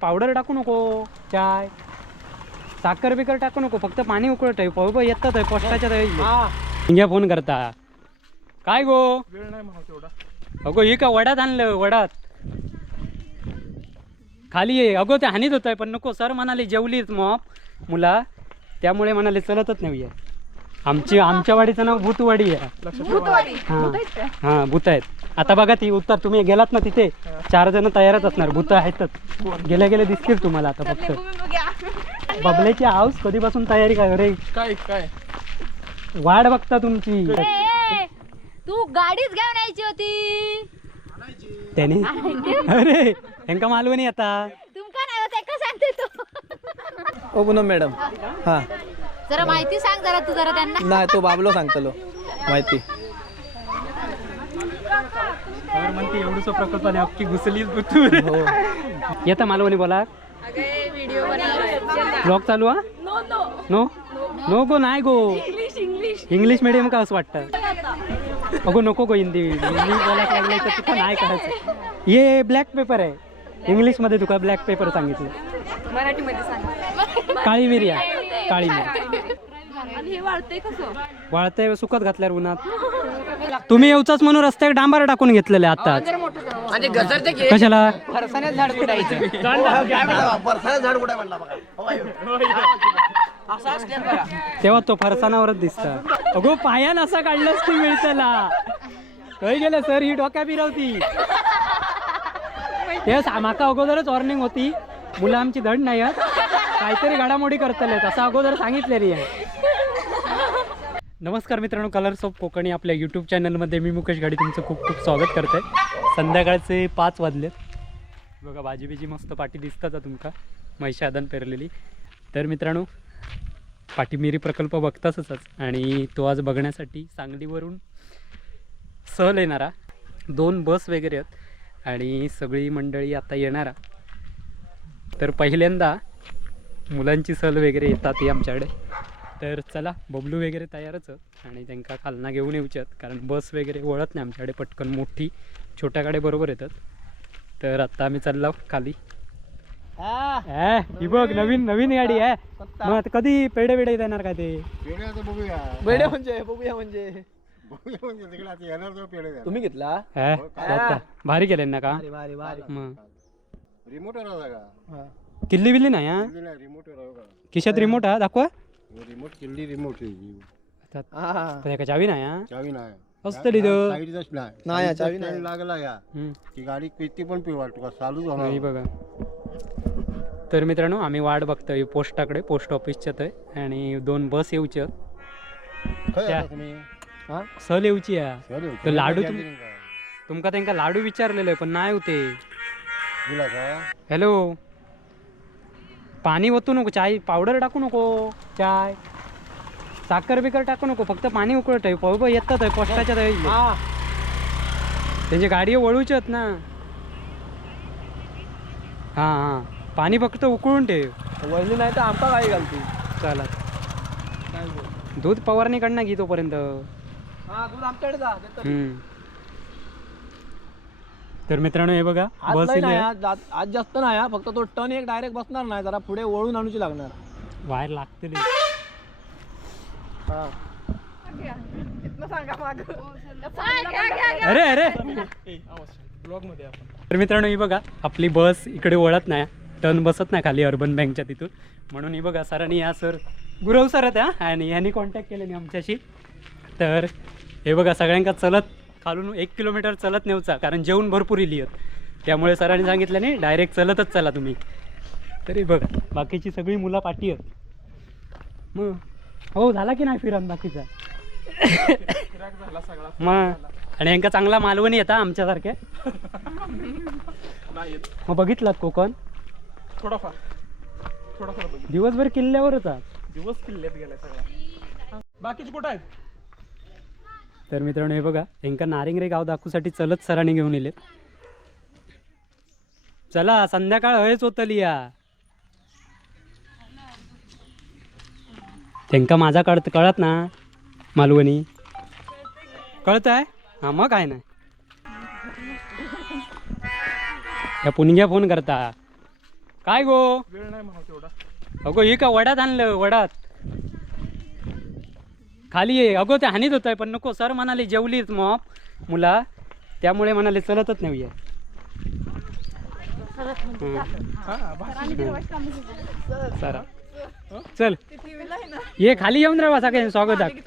Powder टाकू नको चाय. साखर बिकर टाकू नको फक्त पाणी उकळत आहे पळप येतात आहे पोस्टाच्या घ्या फोन करता. काय गो? वेळ नाही म्हणा तेवढा. अगो ही का वडात आणलं वडात? खाली ये. अगो ते हानीत होत आहे पण नको. सर म्हणाले जेवलीच मॉप मुला. त्यामुळे म्हणाले चलतच नाही आमची आमच्या वाडीचं नाव भूतवाडी आहे. भूतवाडी? हा. हा भूत आहेत. आता बघा ती उत्तर तुम्ही गेलात ना तिथे चार जण तयारच असणार भूत आहेतच गेले गेले दिसतील तुम्हाला आता फक्त. बबल्याची हाऊस कधीपासून तयारी काय रे काय काय? वाट बघता तुमची. तू गाडीच घेऊन यायची होती. त्याने? अरे ह्यांका मालवणी आता. तुमका नाही होत का सांगते तू. ओ पूनम मॅडम हा. जरा माहिती सांग जरा तू जरा त्यांना. नाही तो बाबलो सांगतलो माहिती. तर म्हणते एवढंसं प्रकल्पाने अख्खी घुसलीच हो. येता मालवणी बोला. ब्लॉग चालू हा? नो नो गो नाही गो इंग्लिश मिडियम का असं वाटतं? अगो नको गो हिंदी. हिंदी बोलायला लागलं तर तुका नाही करायचं. ये ब्लॅक पेपर आहे. इंग्लिशमध्ये तुका ब्लॅक पेपर सांगितलं. मराठीमध्ये सांग काळी मिरी आहे काळी मिरी आणि हे वाळतंय कसं? वाळते सुकत घातल्यावर उन्हात. तुम्ही येऊचाच म्हणून रस्त्यावर डांबर टाकून घेतलेले आता कशाला? तेव्हा तो फरसाणावरच दिसता. अगो पायान असा काढलास तू मिळतला. काही गेलं सर ही डोक्या फिरवती. तेच माका अगोदरच वॉर्निंग होती. मुलं आमची धड नाही काहीतरी घडामोडी करतले असं अगोदर सांगितलेली आहे. नमस्कार मित्रांनो कलर्स ऑफ कोकणी आपल्या यूट्यूब चॅनलमध्ये मी मुकेश गाडी तुमचं खूप खूप स्वागत करते संध्याकाळचे पाच वाजलेत. बघा भाजी बिजी मस्त पाठी दिसतात तुमका. महिषादन पेरलेली. तर मित्रांनो पाठीमिरी प्रकल्प बघताच आणि तो आज बघण्यासाठी सांगलीवरून सहल येणारा. दोन बस वगैरे आहेत. आणि सगळी मंडळी आता येणारा. तर पहिल्यांदा मुलांची सहल वगैरे येतात ही आमच्याकडे. तर चला बबलू वगैरे तयारच आणि त्यांका खालना घेऊन येऊच्यात कारण बस वगैरे वळत नाही आमच्याकडे पटकन मोठी छोट्या गाड्या बरोबर येतात. तर आता आम्ही चाललो खाली. ही. बघ नवीन नवीन गाडी आहे. मग आता कधी पेढे बेडे देणार काय ते? बेडे म्हणजे बघूया म्हणजे. म्हणजे येणार तुम्ही घेतला? हे? भारी केले ना का? अरे भारी भारी. मग. रिमोट का? हा. किल्ली बिल्ली नाही हा? का खिशात रिमोट हा दाखवा. रिमोट किल्ली रिमोट हा पण एका चावी नाही हा चावी नाही तर साईडचाच नाही नाही, या चावी Stand नाही. लागला या हम्म. गाडी किती पण पिवाल तुका चालूच नाही होणार बघा तर मित्रांनो आम्ही वाट बघतोय पोस्टाकडे पोस्ट ऑफिसच्यात आहे आणि दोन बस येऊच्या खय त्या- आता तुम्ही हा सहल येऊची. तर लाडू तुम्ही तुम-? तुमका त्यांका लाडू विचारलेलं पण नाही होते का हॅलो पाणी ओतू नको चाय पावडर टाकू नको चाय. साखर बिकर टाकू नको फक्त पाणी उकळत आहे. पळप येतात आहे पोस्टाच्या हा. त्यांची गाडी वळूची आहेत ना. हां हां. पाणी फक्त उकळून ठेव. वळली नाही तर आमका काही घालती. चला. दूध फवारणीकडनं घे तोपर्यंत. हा दूध आमच्याकडे जा. तर मित्रांनो हे बघा आज बस नाही इले हा, जा- आज जास्त नाही हा फक्त तो टन एक डायरेक्ट बसणार नाही जरा पुढे वळून आणूची लागणार. बाहेर लागते हा. अरे अरे. तर मित्रांनो ही बघा आपली बस इकडे वळत नाही टर्न बसत नाही खाली अर्बन बँकच्या तिथून. म्हणून ही बघा सरांनी या सर गुरव सर आहेत हा. आणि यांनी कॉन्टॅक्ट केले आमच्याशी. तर हे बघा सगळ्यांका चलत खालून एक किलोमीटर चलत नेऊचा कारण जेवण भरपूर इली आहेत त्यामुळे सरांनी सांगितलं नाही डायरेक्ट चलतच चला तुम्ही. तरी बघा बाकीची सगळी मुलं पाठी आहेत. मग हो झाला की नाही फिरण बाकीचा? मग आणि यांका चांगला मालवणी येता आमच्यासारखे नाही येत. मग बघितलात कोकण? थोडाफार. थोडाफार दिवसभर किल्ल्यावरच दिवस किल्ल्यात गेलाय सगळा. बाकीचे कुठं आहेत? तर मित्रांनो हे बघा यांका नारिंगरे गाव दाखवूसाठी चलत सरांनी घेऊन येले चला संध्याकाळ हयच होतली या. त्यांका माझा कळत कळत ना मालवणी? कळत आहे हा मग काय नाही. या पुणग्या फोन करता. काय गो? वेळ नाही म्हणा तेवढा. अगो हे का वडात आणलं वडात खाली ये. अगो ते हानीत होत आहे पण नको. सर म्हणाले जेवलीच मॉप मुला. त्यामुळे म्हणाले चलतच नाही. सरा. चल. ये खाली येऊन राहा सगळ्यांनी स्वागत नाही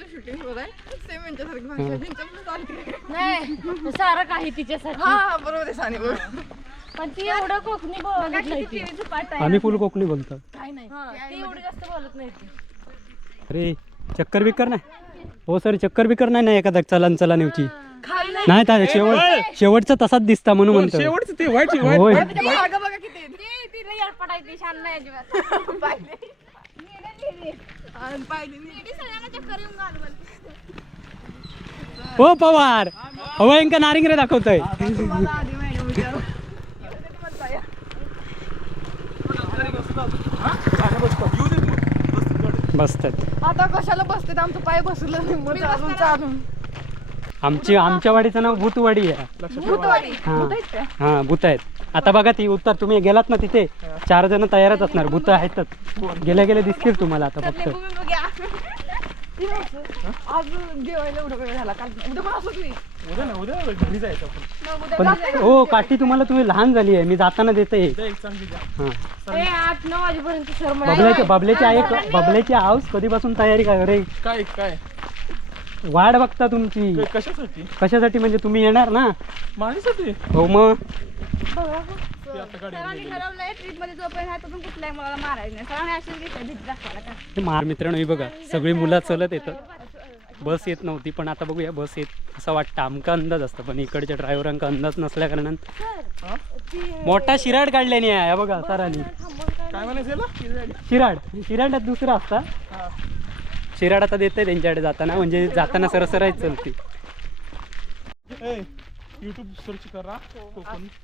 सारं काही तिच्यासाठी हा पण ती. एवढं कोकणी बोलत. आम्ही फुल कोकणी बोलतो. ती एवढी जास्त बोलत नाही. अरे. चक्कर बिक्कर नाही? हो सर चक्कर बिक्कर नाही ना एखादा चलन चलन येऊची नाही त्या शेवट शेवटचा तसाच दिसता म्हणून म्हणतो शेवटचं ते वाईट होय. ती- ती ती. हो पवार. हवं इंका नारिंगरे दाखवतोय मला आधी मॅडम विचारू. बसतात. आता कशाला बसते आमचं पाय बसलं नाही मग चालून चालून. आमची आमच्या वाडीचं नाव भूतवाडी आहे. भूतवाडी? हा. भूत आहेत का? हा भूत आहेत. आता बघा ती उत्तर तुम्ही गेलात ना तिथे? चार जण तयारच असणार भूत आहेतच. गेल्या गेले दिसतील तुम्हाला आता फक्त. आज जेवायला एवढा वेळ झाला काल उद्या पण असंच होईल. उद्या ना उद्या घरी जायचं आपण मग उद्या पण जाऊया. हो काठी तुम्हाला तुम्ही लहान झाली आहे. मी जाताना देते उद्या एक चांगली द्या. हा. ए, आठ नऊ वाजेपर्यंत सर बबल्याची आई बबल्याची आऊस कधीपासून तयारी काय रे? काय काय? वाट बघता तुमची. कशासाठी? कशासाठी म्हणजे तुम्ही येणार ना? माझ्यासाठी? हो मग. ती आता गाडी सरांनी ठरवलंय ट्रिपमध्ये जोपर्यंत आहे तोपर्यंत कुठल्याही मुलाला मारायचं नाही. सरांनी असेच घेतलं भीती दाखवायला का? मार. मित्रांनो हे बघा सगळी मुलं चलत येतात. बस येत नव्हती पण आता बघूया बस येत. असं वाटतं आमका अंदाज असतं पण इकडच्या ड्रायव्हरांका अंदाज नसल्या कारणान. मोठा शिराड काढल्याने आहे हा बघा सरांनी. काय म्हणायचं याला? शिराड. शिराडात दुसरा असता. शिराड आता देते त्यांच्याकडे जाताना म्हणजे जाताना सरसरायच चलते. युट्यूब सर्च करा.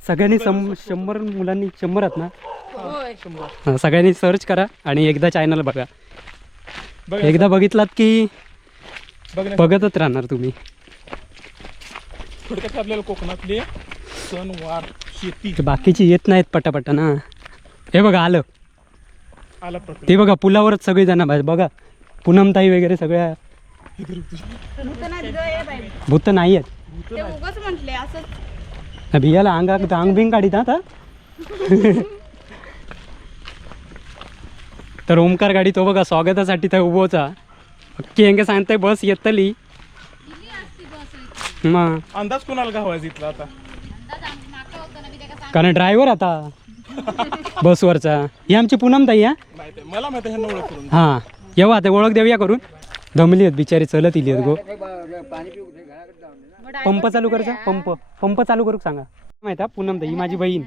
सगळ्यांनी सम शंभर मुलांनी शंभर आहेत ना? सगळ्यांनी सर्च करा आणि एकदा चॅनल बघा. एकदा बघितलात की बघ. बघतच राहणार तुम्ही. थोडक्यात आपल्याला कोकणातले सण वार शेती. बाकीची येत नाहीत पटापटा ना हे बघा आलं. आला ते बघा पुलावरच सगळी जण बघा. पूनमताई वगैरे सगळ्या भूत नाही आहेत ते उगाच म्हटले असंच. हा, भियाला अंगा अंग बिंग काढीत हा आता. तर ओमकार गाडी तो बघा स्वागतासाठी तर उभोचा अख्खी हेंगे सांगताय बस येतली. मग अंदाज कोणाला घावायचा इथला आता? कारण ड्रायव्हर आता. बसवरचा. ही आमची पूनमताई हा? माहिती आहे मला माहिती आहे ह्यांना ओळख करून. हां. येऊ आता ओळख देऊया करून. दमली आहेत बिचारी चलत इली आहेत गो. पंप चालू करायचा पंप. पंप चालू करू सांगा. माहिती पूनम ही माझी बहीण.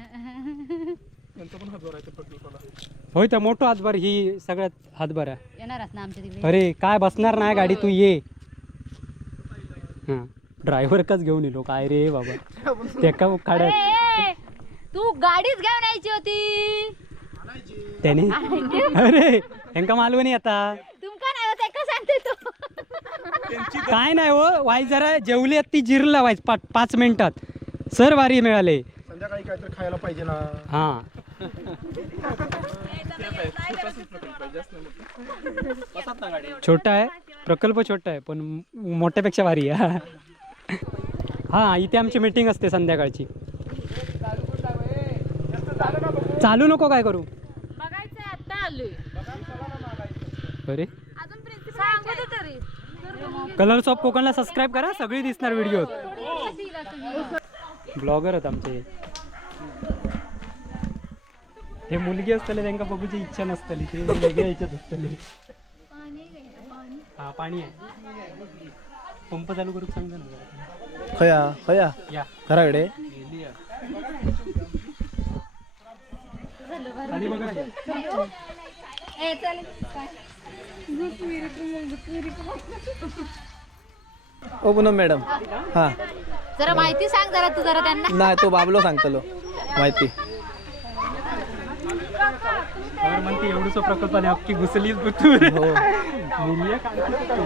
त्या होय तर मोठं हातभार ही सगळ्यात हातभार आहे. अरे काय बसणार नाही गाडी तू ये. हां ड्रायव्हर कच घेऊन येलो. काय रे बाबा. ते का काढत ए, तू गाडीच घेऊन यायची होती. त्याने अरे हेंका मालवणी नाही आता. तुमका नाही होत का सांगते तू. काय नाही हो वाई जरा जेवली आहेत ती जिरला वाईज पाच पाच मिनिटात. सर वारी मिळाले. संध्याकाळी काहीतरी खायला पाहिजे ना. हां. छोटा आहे प्रकल्प छोटा आहे पण मोठ्यापेक्षा भारी आहे. हां इथे आमची मीटिंग असते संध्याकाळची. चालू नको काय करू. आलोय. अरे? सांगत तरी कलर्स ऑफ कोकणला सबस्क्राईब करा सगळी दिसणार व्हिडिओ ब्लॉगर आहेत आमचे. हे मुलगी असतले त्यांना बघूची इच्छा नसतली. ते वेगळ्या ह्याच्यात असतले. हा पाणी आहे. पंप चालू करू सांगा ना. खया खया या. घराकडे खाली बघा. ओ पूनम मॅडम. हा. जरा माहिती सांग जरा तू जरा त्यांना. नाही तो बाबलो सांगतलो माहिती. तर म्हणते एवढंच प्रकल्पाने अख्खी घुसलीच बुतूर हो. मिलिया काय करतो?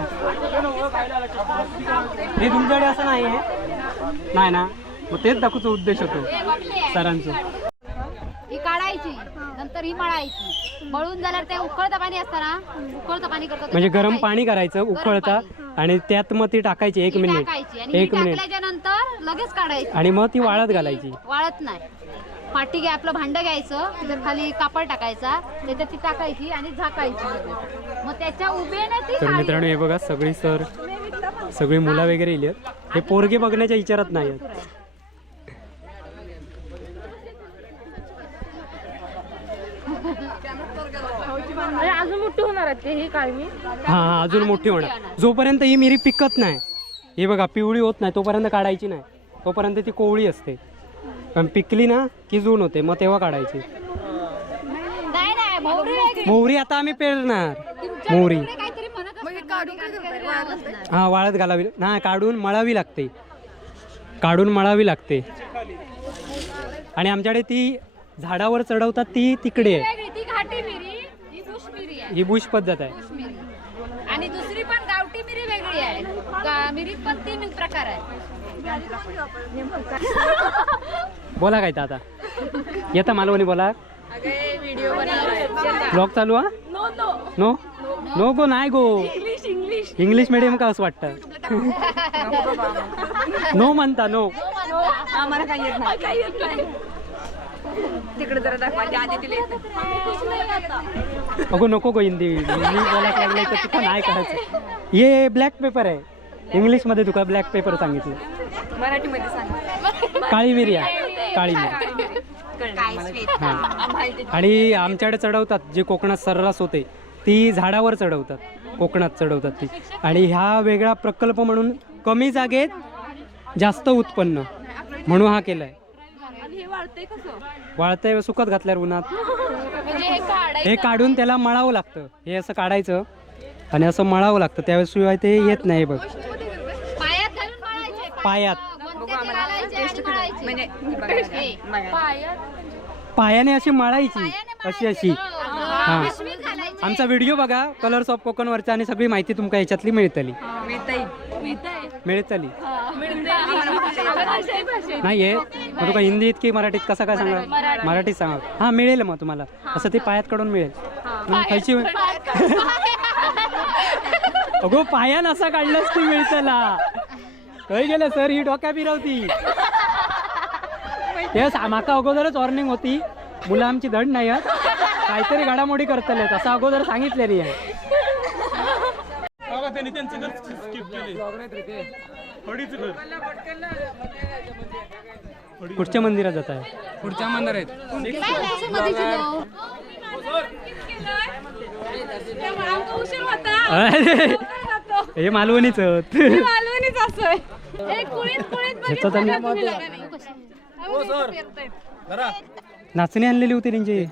हे तुमच्याकडे असं नाही आहे. नाही ना? मग तेच दाखवतो उद्देश होतो सरांचं. काढायची नंतर ही मळायची. मळून झाल्यावर ते उकळतं पाणी असतं ना उकळतं पाणी करतो म्हणजे गरम पाणी करायचं उकळता आणि त्यात मग ती टाकायची एक मिनिट. एक मिनिट. नंतर लगेच काढायची. आणि मग ती वाळत घालायची. वाळत नाही. पाटी घ्या आपलं भांड घ्यायचं त्याच्यात खाली कापड टाकायचा त्याच्यात ती टाकायची आणि झाकायची. मग त्याच्या तर खाली मित्रांनो हे बघा सगळी सर सगळी मुलं वगैरे इली हे पोरगे बघण्याच्या विचारात नाही आहेत. अजून मोठी होणार आहेत ते ही काय मी? हा हा अजून मोठी होणार. जोपर्यंत ही मिरी पिकत नाही हे बघा पिवळी होत नाही तोपर्यंत काढायची नाही. तोपर्यंत ती कोवळी असते. पण पिकली ना की जून होते मग तेव्हा काढायची. नाही नाही मोहरी आता आम्ही पेरणार. मोहरी. हा वाळत घालावी. नाही काढून मळावी लागते. काढून मळावी लागते. आणि आमच्याकडे ती झाडावर चढवतात ती तिकडे आहे वेगळी ती घाटी मिरी ही बुश मिरी आहे ही बुश पद्धत आहे. बुश मिरी आणि दुसरी पण गावठी मिरी वेगळी आहे. गा- मिरीत पण तीन प्रकार आहे बोला काय तर आता येता मालवणी बोला. व्हिडिओ ब्लॉग चालू हा? नो नो गो नाही गो इंग्लिश मिडियम का असं वाटतं? नो म्हणता नो आम्हाला काय येत नाही. काय येत नाही तिकडे जरा दाखवा आधी तिला येत. अगो नको गो हिंदी. मी बोलायला लागले तर तुका नाही करायचं. हे ब्लॅक पेपर आहे. इंग्लिशमध्ये तुका ब्लॅक पेपर सांगितलं. मराठीमध्ये सांग काळी मिरी आहे काळी मिरी हां. आणि आमच्याकडे चढवतात जे कोकणात सर्रास होते ती झाडावर चढवतात. कोकणात चढवतात ती. आणि ह्या वेगळा प्रकल्प म्हणून कमी जागेत जास्त उत्पन्न म्हणून हा केलाय. वाळतंय वाळतंय सुकत घातल्यावर उन्हात. म्हणजे हे काढायचं. हे काढून त्याला मळावं लागतं. हे असं काढायचं आणि असं मळावं लागतं. त्यावेळेस शिवाय ते येत नाही बघ. पायात घालून मळायचे. पायात. वरती घालायचे आणि मळायचे. म्हणजे हे बघा. पायात. पायाने अशी मळायची. अशी अशी. हां. घालायचे. आमचा व्हिडिओ बघा. कलर्स ऑफ कोकणवरचा आणि सगळी माहिती तुमका याच्यातली मिळतली. मिळतंय. मिळतंय. मिळतली नाही आहे मग तुका हिंदीत की मराठीत कसा काय सांगा? मराठीत सांगा. हां मिळेल मग तुम्हाला. असं ते पायात काढून मिळेल. मग खायची अगो पायान असा काढलंच ती मिळतला. खंय गेलं सर ही डोक्या फिरवती. तेच माका अगोदरच वॉर्निंग होती. मुलं आमची धड नाही आहेत. काहीतरी घडामोडी करतले असं अगोदर सांगितलेली आहे. त्यांनी त्यांचं घर स्किप केले घर. कुठच्या मंदिरात जात आहे. पुढच्या मंदिर आहेत. काय नाही, मधीची लोक. उशीर होता अरे, हे मालवणीच मालवणीच असं हो जरा नाचणी आणलेली होती त्यांची.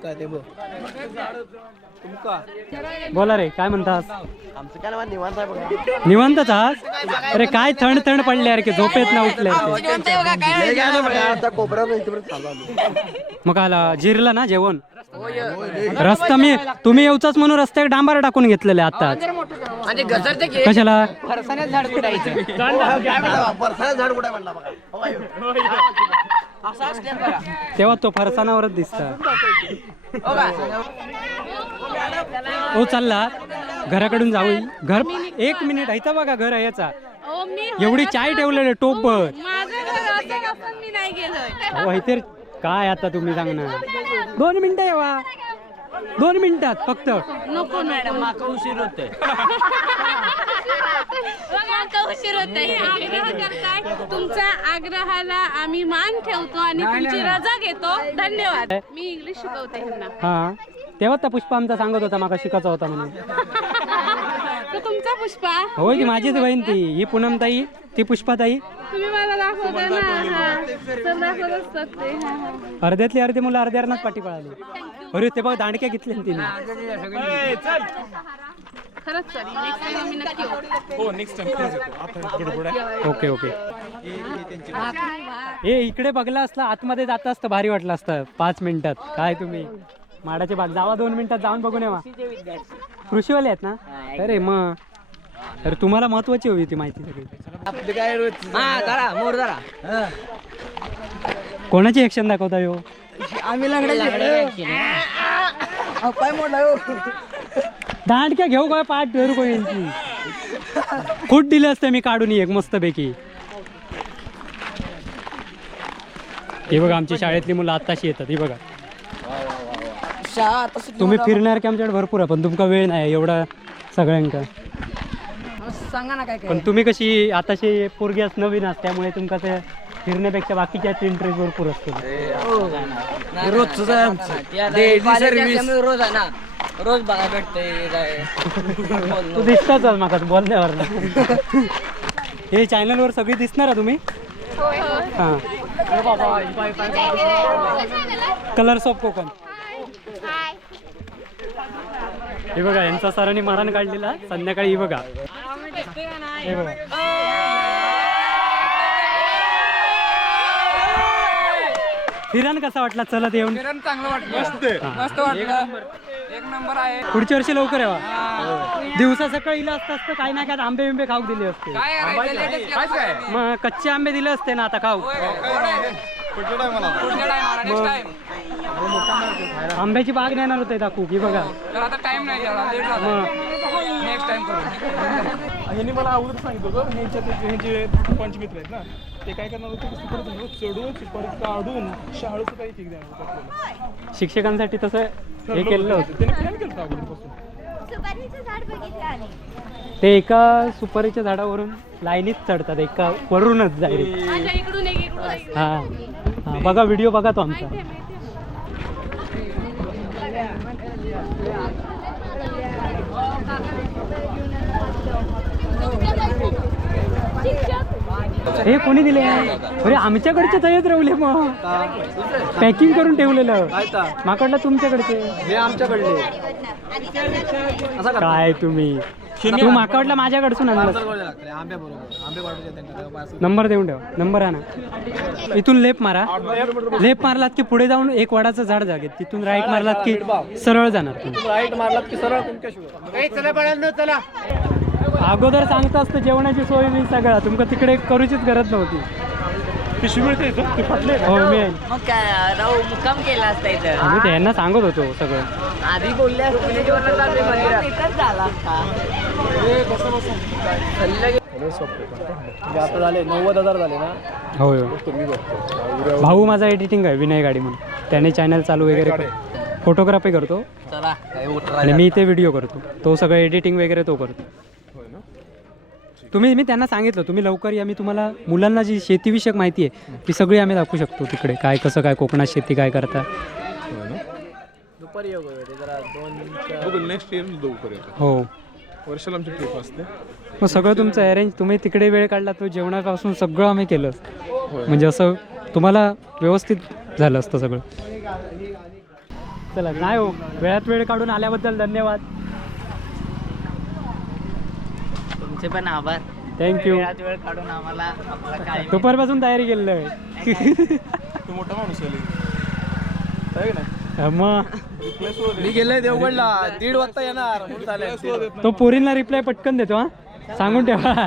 तुमका बोला रे काय म्हणतास आमचं काय नाही निवांत आहे बघा. निवांतच आज? अरे काय थंड थंड पडले अरे की झोपेत ना उठले आता कोपऱ्यात इथपर्यंत चालू आलो मग आला जिरला ना जेवण? रस्ता मी तुम्ही येऊचाच म्हणून रस्त्यावर डांबार टाकून घेतलेले आताच कशाला? फरसाण्यात झाड कुठायचं फरसाण्यात झाड कुठे म्हणला बघा. तेव्हा तो फरसाणावरच दिसता. ओ चालला घराकडून जाऊ घर एक मिनिट आहे बघा घर आहे याचा. एवढी चाय ठेवलेली टोपभर मी नाही गेलोय. अहो इथे काय आता तुम्ही सांगणार? दोन मिनिटं येवा. दोन मिनिटात फक्त. नको मॅडम माका उशीर होते उशीर होत आग्रह करताय. तुमच्या आग्रहाला आम्ही मान ठेवतो आणि तुमची रजा घेतो. धन्यवाद. मी इंग्लिश शिकवते हा. तेव्हा त्या पुष्पा आमचा सांगत होता माका शिकायचा होता म्हणून. तो तुमचा पुष्पा? होय ती माझीच बहीण ती. ही पूनमताई ती पुष्पाताई. तुम्ही मला दाखवता ना? हा. तर दाखवत असतात ते. हा, हा. अर्ध्यातली अर्धी मुलं अर्ध्या अर्धात पाठी पळाली अरे ते बघ दांडक्या घेतल्या ना तिने. खरंच सर नेक्स्ट टाइम मी नक्की येऊ. हो ओके ओके. हे इकडे बघला असला आतमध्ये जात असतं भारी वाटलं असतं. पाच मिनिटात. काय तुम्ही? माडाचे बाग. जावा दोन मिनिटात जाऊन बघून येवा. कृषीवाले आहेत ना? अरे मग. तर तुम्हाला महत्वाची हवी ती माहिती सगळी. आपली काय रोज हा जरा मोर जरा. कोणाची ऍक्शन दाखवता हो आम्ही लंगडे पाय मोडला. दांडक्या घेऊ काय पाठ धरू का यांची? खूट दिले असते मी काढून एक मस्तपैकी? हे बघा आमची शाळेतली मुलं आत्ताशी येतात. ही बघा. तुम्ही फिरणार की आमच्याकडे भरपूर आहे पण तुमका वेळ नाही एवढा सगळ्यांका. सांगा ना काय पण तुम्ही कशी आताशी पोरगी असं नवीन असते त्यामुळे तुमका ते फिरण्यापेक्षा बाकीच्या इंटरेस्ट भरपूर असतो. रोजच रोज आहे ना. रोज बघा भेटतंय तू दिसताच माका बोलण्यावर हे चॅनलवर सगळी दिसणार आहे तुम्ही? हां. कलर्स ऑफ कोकण हे बघा यांचा सरांनी मारण काढलेला. संध्याकाळी ही बघा. हे बघा. कसा वाटला? चलत येऊन. चांगलं वाटलं. मस्त. वाटलं. एक नंबर. आहे. पुढच्या वर्षी लवकर यावा. दिवसा सकाळी इला असतं असतं काही नाही काय आंबे बिंबे खाऊ दिले असते. मग कच्चे आंबे दिले असते ना आता खाऊ आंब्याची बाग नेणार होते दाखवू की बघा. आता टाइम नाही मग. नेक्स्ट टाइम करू. यांनी मला अगोदर सांगितलं होतं ह्यांचे पंच मित्र आहेत ना ते काय करणार होते की सुपारी चढून सुपारी काढून शाळूचं काही ठीक देणार होतं. शिक्षकांसाठी तसं हे केलेलं होतं. त्यांनी प्लॅन केलं होतं अगोदरपासून ते एका सुपारीच्या झाडावरून लाईनीत चढतात एका वरूनच डायरेक्ट. हा हा. बघा व्हिडिओ बघा तो आमचा. हे कोणी दिले अरे आमच्याकडचे तयात रावले मग. पॅकिंग करून ठेवलेलं. माकडलं तुमच्याकडचे. हे आमच्याकडले. काय तुम्ही? तू माकडला माझ्याकडसून आणलं आंब्या बरोबर. आंबे वाटू त्यांना. नंबर देऊन ठेव. नंबर आणा. इथून लेप मारा. लेप मारलात की पुढे जाऊन एक वडाचं झाड जागेत. तिथून राईट मारलात की सरळ जाणार तुम्ही. राईट मारलात की सरळ तुमच्या अगोदर सांगता असतं जेवणाची सोय मी सगळा. तुमका तिकडे करूचीच गरज नव्हती. पिशवी मिळते इथं ते फाटले हो मिळेल मग काय राहू मुक्काम केला असता इथं. आम्ही त्यांना सांगत होतो सगळं. आधी बोलले असते तिथंच झाला असता. म्हणजे आता झाले नव्वद हजार झाले ना? होय हो. भाऊ माझा एडिटिंग आहे विनय गाडी म्हणून. त्याने चॅनल चालू वगैरे फोटोग्राफी करतो. चला काय उतरा आणि मी इथे व्हिडिओ करतो. तो सगळं एडिटिंग वगैरे तो करतो. तुम्ही मी त्यांना सांगितलं तुम्ही लवकर या मी तुम्हाला मुलांना जी शेतीविषयक माहिती आहे ती सगळी आम्ही दाखवू शकतो तिकडे. काय कसं काय कोकणात शेती काय करता? दुपारी येऊ ते जरा दोन बघू नेक्स्ट हो. वर्षाला आमची ट्रिप असते. मग सगळं तुमचं अरेंज तुम्ही तिकडे वेळ काढला तो जेवणापासून सगळं आम्ही केलं. म्हणजे असं तुम्हाला व्यवस्थित झालं असतं सगळं. चला नाही हो. वेळात वेळ काढून आल्याबद्दल धन्यवाद. तुमचे पण आभार. थँक्यू वेळात वेळ काढून आम्हाला आपला काय दुपारपासून तयारी केलेलं आहे. तू मोठा माणूस मी गेलोय देवगडला. दीड वाजता येणार. तो पोरींना रिप्लाय पटकन देतो हा. सांगून ठेवा.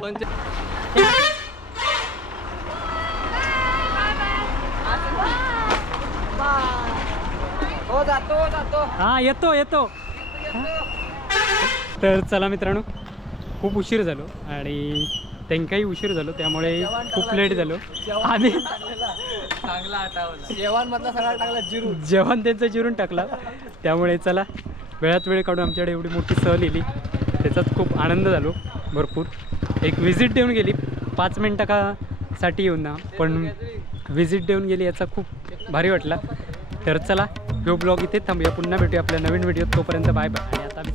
हो हा येतो येतो. तर चला मित्रांनो खूप उशीर झालो आणि त्यांकाही उशीर झालो त्यामुळे खूप लेट झालो. आणि जेवण मधला सगळा टाकला जिरू जेवण त्यांचं जिरून टाकला. त्यामुळे चला वेळात वेळ काढून आमच्याकडे एवढी मोठी सहल येली त्याचाच खूप आनंद झालो भरपूर. एक विजिट देऊन गेली. पाच मिनटासाठी येऊन ना पण विजिट देऊन गेली याचा खूप भारी वाटला. तर चला जो ब्लॉग इथे थांबूया. पुन्हा भेटूया आपल्या नवीन व्हिडिओत तोपर्यंत बाय बाय. आणि आता आम्ही